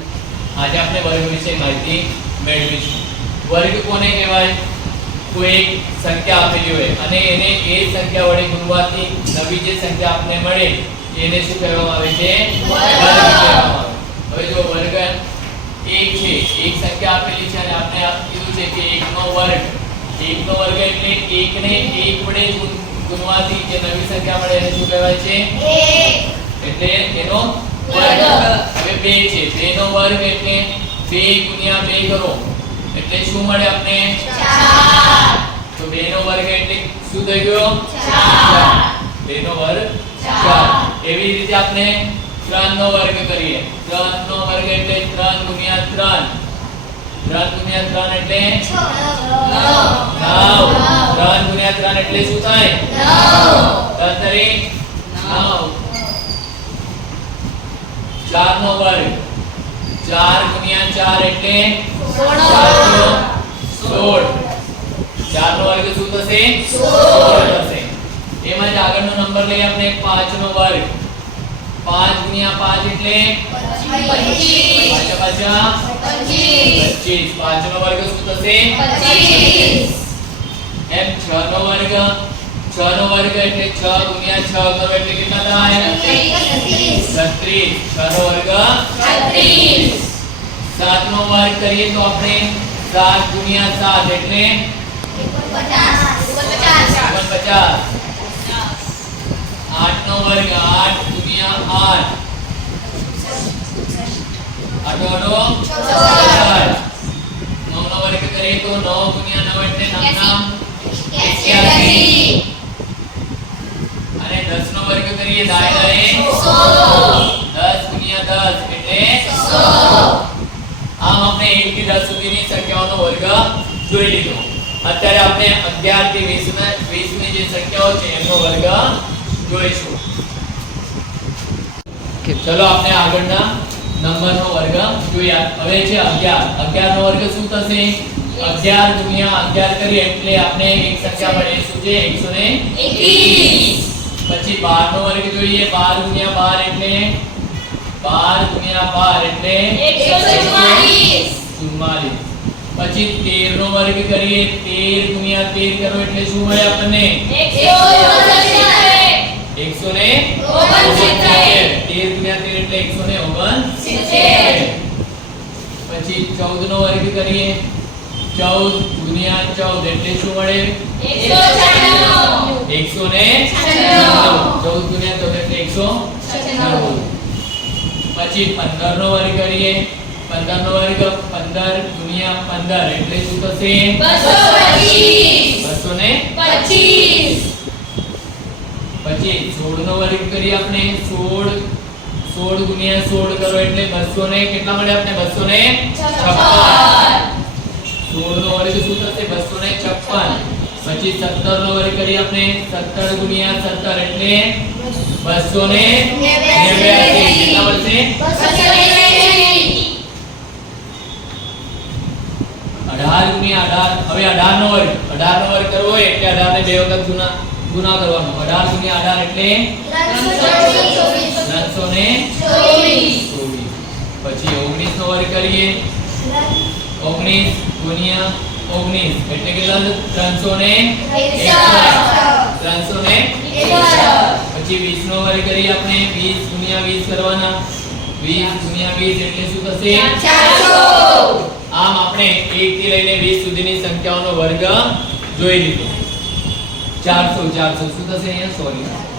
આજે આપણે વર્ગ વિશે માહિતી મેળવીશું વર્ગ કોને કહેવાય કોઈ સંખ્યા આપેલી હોય અને એને એ સંખ્યા વડે ગુણવાથી નવી જે સંખ્યા આપને મળે એને શું કહેવામાં આવે છે હવે જો વર્ગ એક છે એક સંખ્યા આપેલી છે અને આપણે કીધું છે કે એકનો વર્ગ એકનો વર્ગ એટલે એકને એક વડે ગુણવાથી જે નવી સંખ્યા મળે એને શું કહેવાય છે એટલે એનો હવે બે છે બે નો વર્ગ એટલે બે ગુણ્યા બે કરો એટલે શું મળે આપણે તો બે નો વર્ગ એટલે શું થઈ ગયો બે નો વર્ગ ચાર એવી રીતે આપણે ત્રણ નો વર્ગ કરીએ ત્રણ નો વર્ગ એટલે ત્રણ ગુણ્યા ત્રણ ત્રણ ગુણ્યા ત્રણ એટલે નવ ત્રણ ગુણ્યા ત્રણ એટલે શું થાય ત્રણ તરી નવ 5 નો વર્ગ 4 * 4 એટલે 16 16 4 નો વર્ગ શું થશે 16 થશે એમાં આપણે આગનો નંબર લઈ આપણે 5 નો વર્ગ 5 * 5 એટલે 25 25 25 25 25 5 નો વર્ગ શું થશે 25 અને 6 નો વર્ગ 6 નો વર્ગ એટલે 6 * 6 તમને કેટલા થાય 36 છત્રીસ છનો વર્ગ છત્રીસ સાત નો વર્ગ કરીએ તો આપણે સાત ગુણ્યા સાત એટલે પચાસ આઠ નો વર્ગ આઠ ગુણ્યા આઠ આઠો નવ નો વર્ગ કરીએ તો નવ ગુણ્યા નવ એટલે નામ નામ दस कितने हम अपने एक की दस सुधी नहीं संख्याओं का वर्ग जोड़ लीजिए अत्यारे अपने अज्ञात के बीच में बीच में जो संख्या होती है वो वर्ग जोड़ लीजिए चलो अपने आगे ना नंबर नो वर्ग जो यार अबे जो अज्ञात अज्ञात नो वर्ग सूत्र से अज्ञात दुनिया अज्ञात करी एटले अपने एक संख्या बढ़े सूचे एक सौ ने बच्ची बार नो वर्ग जो ये बार दुनिया बार एटले 12 * 12 એટલે 144 13 નું વર્ગ કરીએ 13 * 13 એટલે શું મળે તમને 169 થાય 169 13 * 13 એટલે 169 પછી 14 નો વર્ગ કરીએ 14 * 14 એટલે શું મળે 196 196 14 * 14 એટલે 196 25 15 નો વર્ગ કરીએ 15 નો વર્ગ તો 15 * 15 એટલે શું થશે 225 225 25 16 નો વર્ગ કરી આપણે 16 16 * 16 કરો એટલે 200 ને કેટલા મળ્યા આપને 256 16 નો વર્ગનું સૂત્ર છે 256 25 17 નો વર્ગ કરી આપણે 17 * 17 એટલે 29 29 18 18 હવે 18 નો 18 નો ફરી કર્યો એટલે 18 ને બે વખત ગુણા ગુણા કરવાનો 18 * 18 એટલે 324 324 પછી 19 ઓરી કરીએ 19 * 19 એટલે કેટલા 361 વીસ નો કરી આપણે વીસ ગુણ્યા વીસ કરવાના વીસ ગુણ્યા વીસ એટલે શું થશે આમ આપણે એક થી લઈને વીસ સુધીની સંખ્યાઓનો વર્ગ જોઈ લીધો ચારસો ચારસો શું થશે અહીંયા સોરી